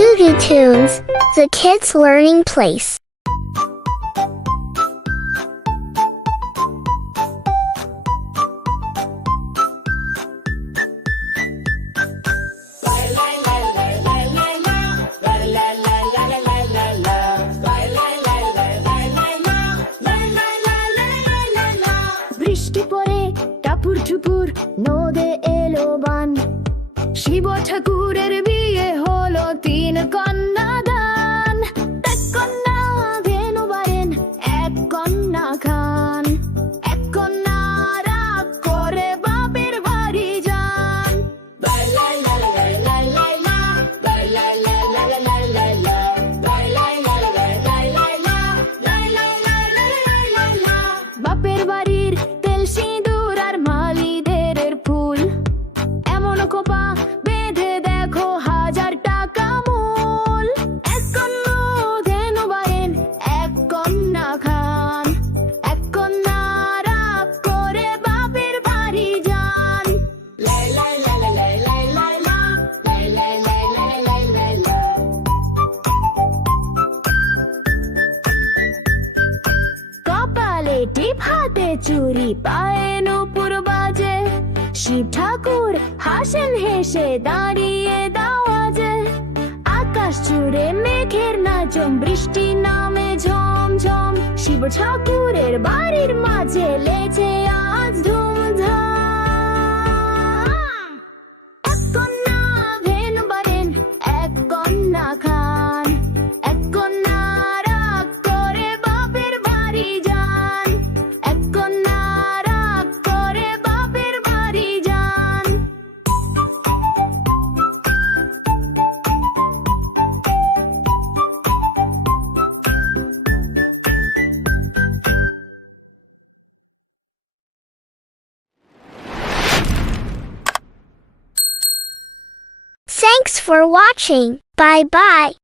Tugu Tunes, the kids' learning place. বৃষ্টি পড়ে টাপুর টুপুর নদে এলো বান শিব ঠাকুরের বিয়ে হলো 3 কন্যা দান এক কন্যা ধেনু বারেন এক কন্যা খান এক কন্যা রাগ করে বাপের বাড়ি যান বাপের বাড়ির তেল সিঁদুর আর মালিদের ফুল এমন কোপা বেঁধে দেখো 1000 টাকা মূল এক কন্যা ধেনু বারেন এক কন্যা খান এক কন্যা রাগ করে বাপের বাড়ি যান কপালে টিপ হাতে চুরি পায়ে নূপুর বাজে শিব ঠাকুর হাসেন হেসে দাঁড়িয়ে দাওয়াজে আকাশ জুড়ে মেঘের নাচন বৃষ্টি নামে ঝমঝম শিব ঠাকুরের বাড়ির মাঝে লেছে আজ ধুমধাম এক কন্যা ধেনু বারেন এক কন্যা খান এক কন্যা রাগ করে বাপের বাড়ি যান এক কন্যা রাগ করে বাপের বাড়ি যান Thanks for watching. Bye bye.